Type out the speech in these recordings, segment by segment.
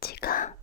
지아오의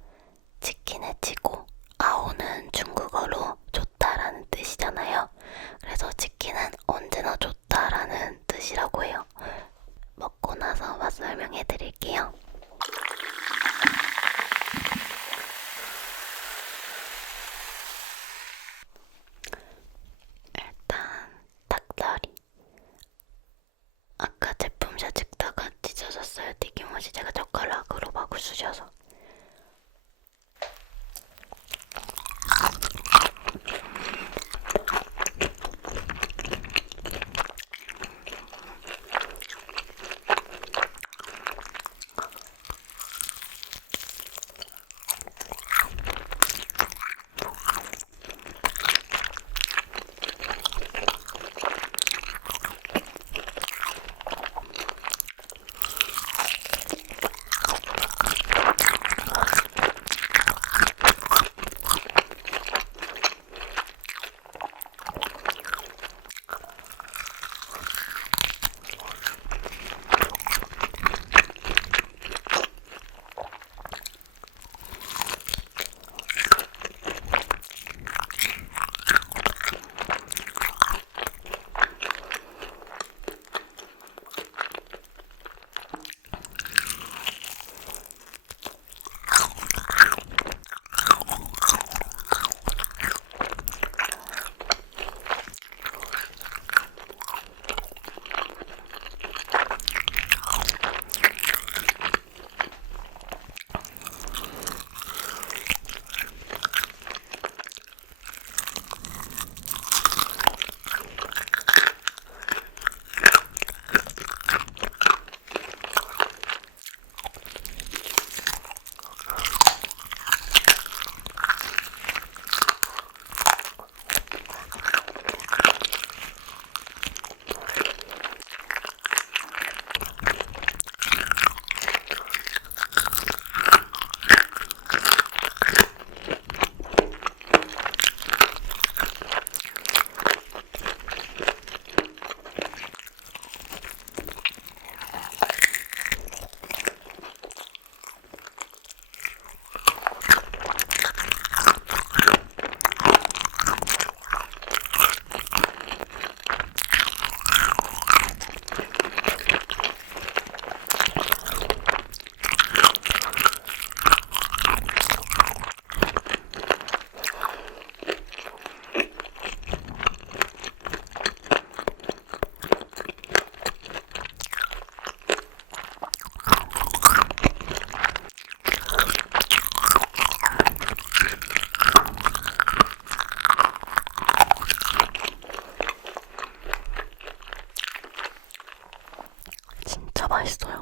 진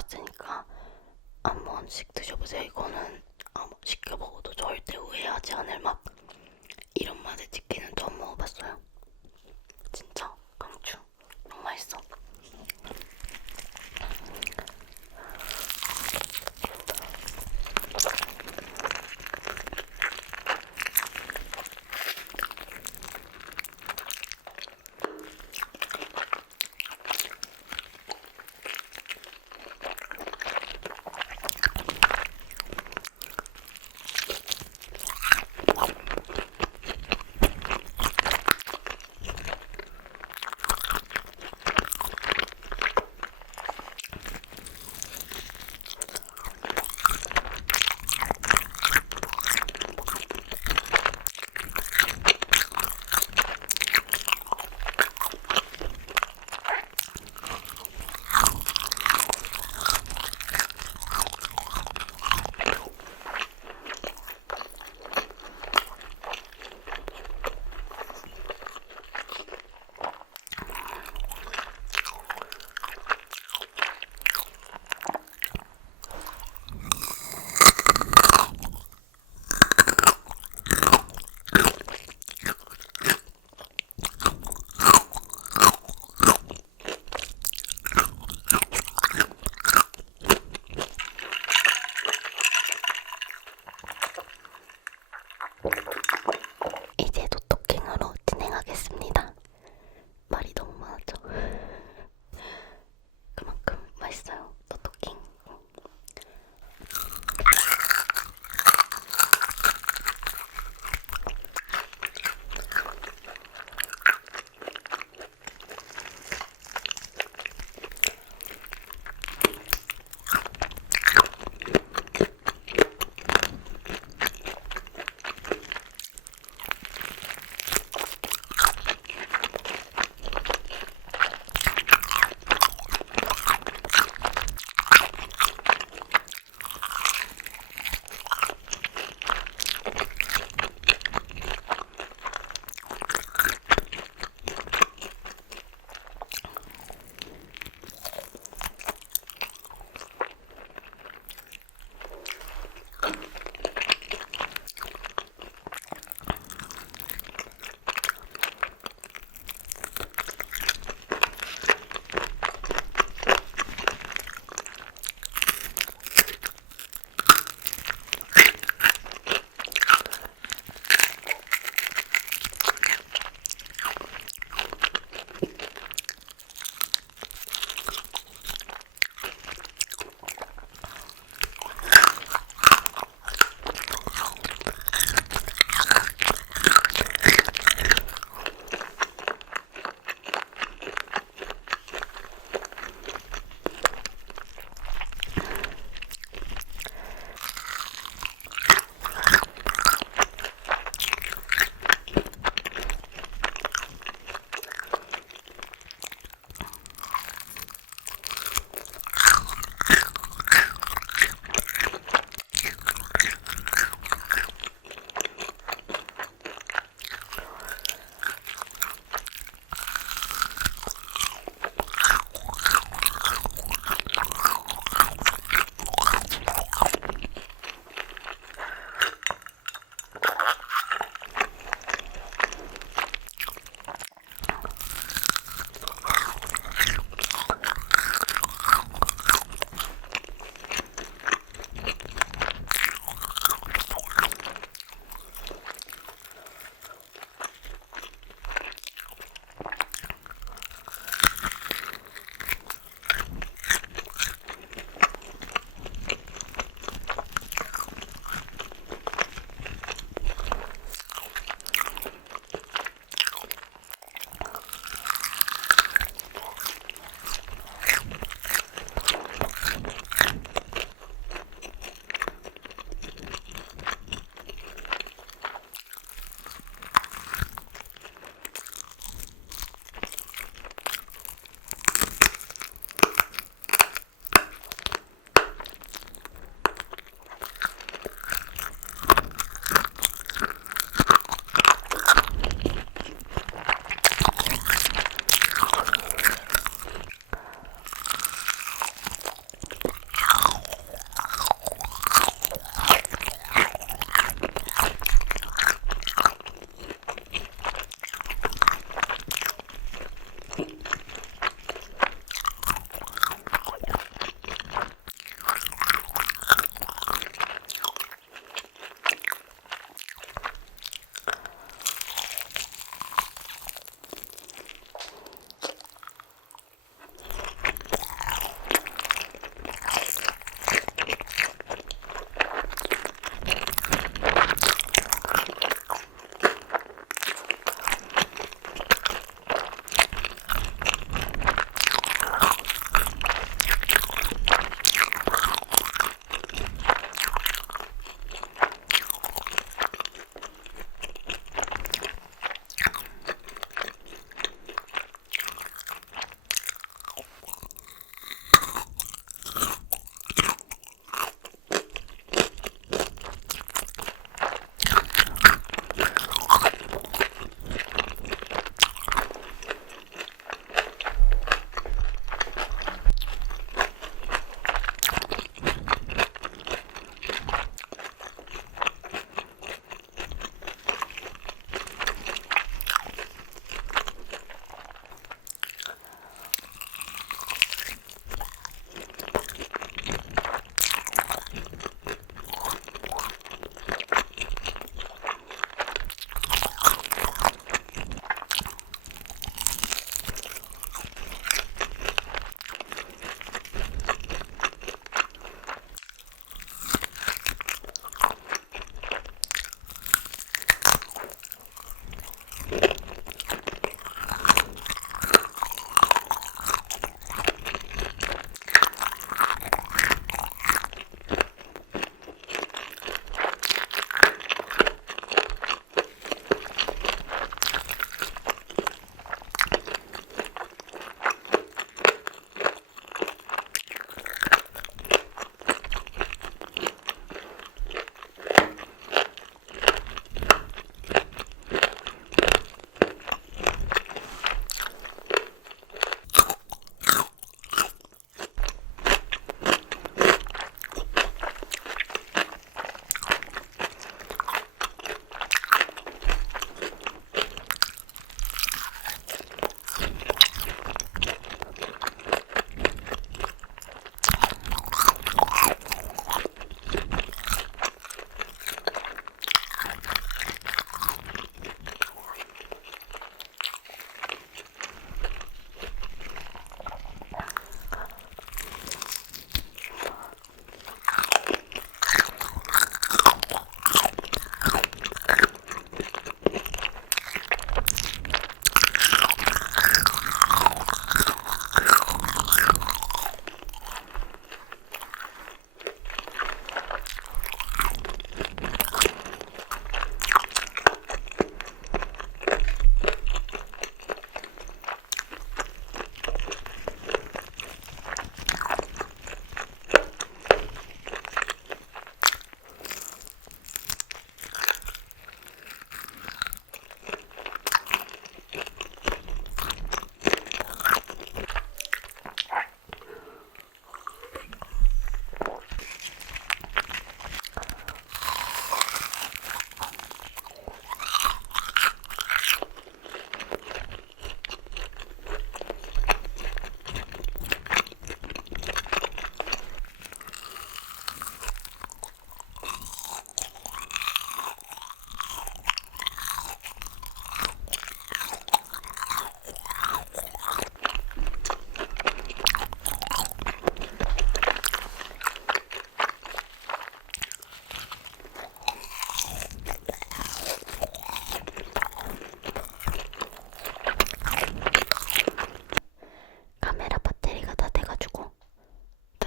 나왔으니까 한 번씩 드셔보세요. 이거는 아무 시켜 먹어도 절대 후회하지 않을 맛. 이런 맛의 치킨은 처음 먹어봤어요. 진짜 강추. 너무 맛있어. working on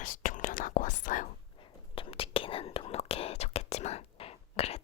다시 충전하고 왔어요. 좀 듣기는 눅눅해졌겠지만 그래도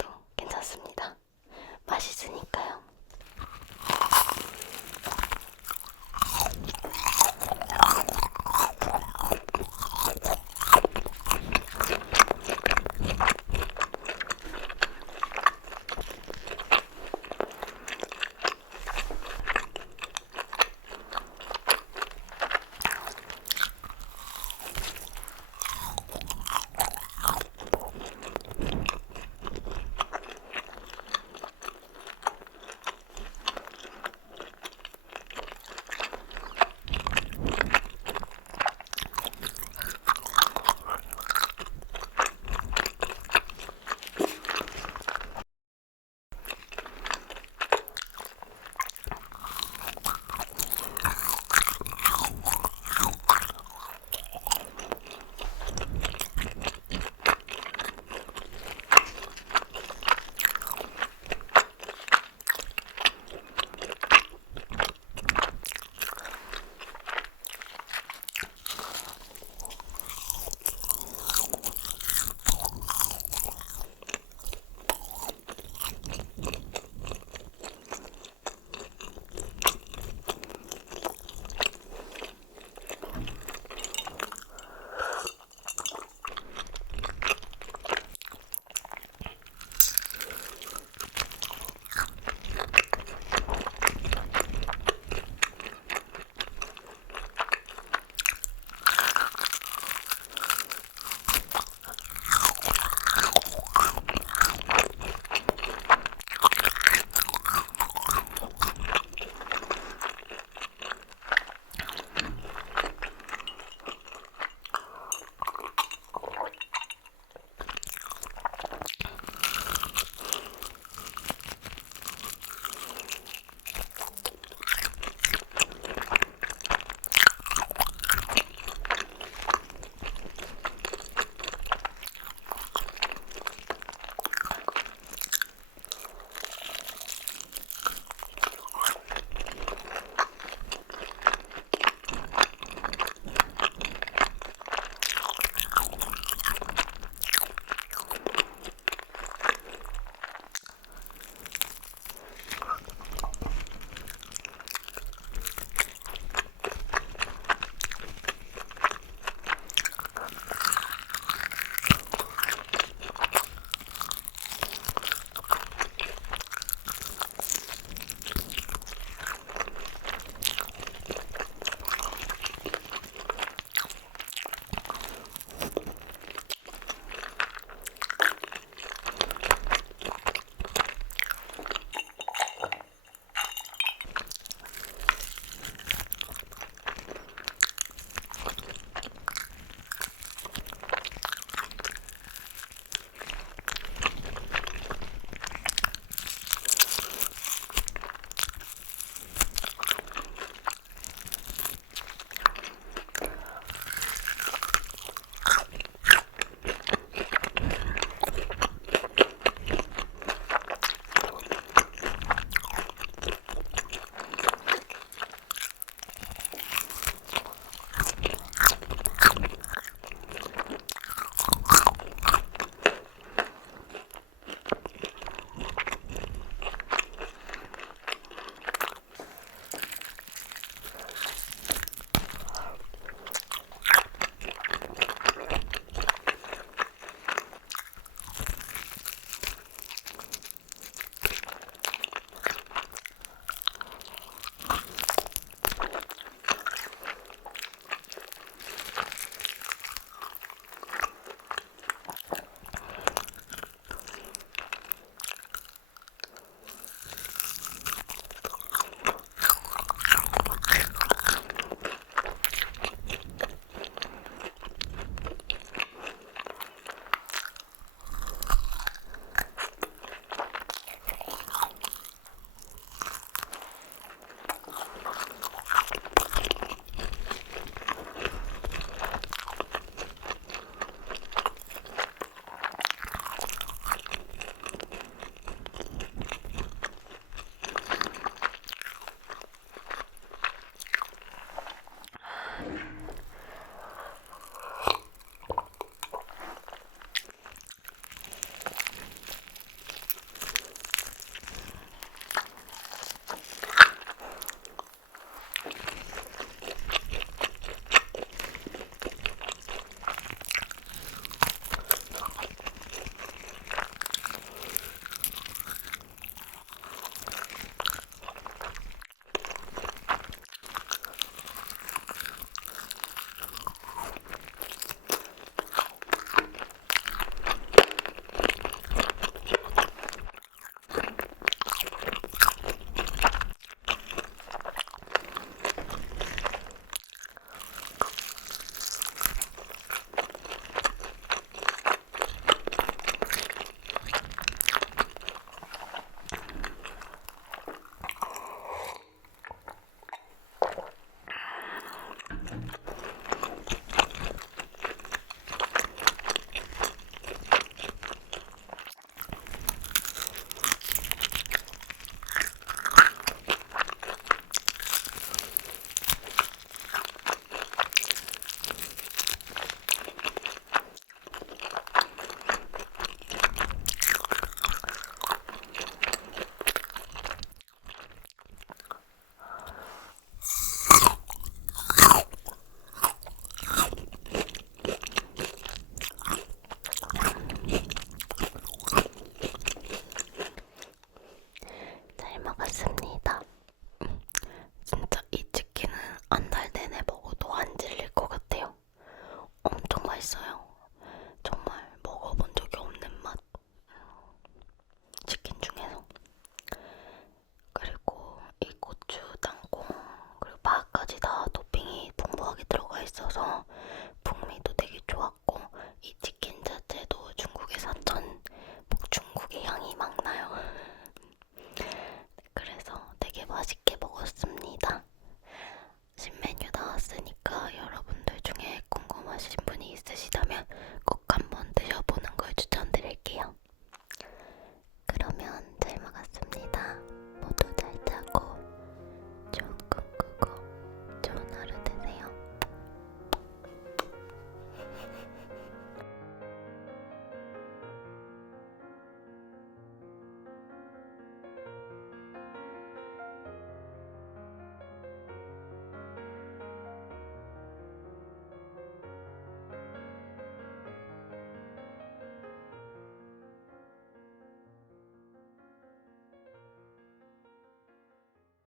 맛있게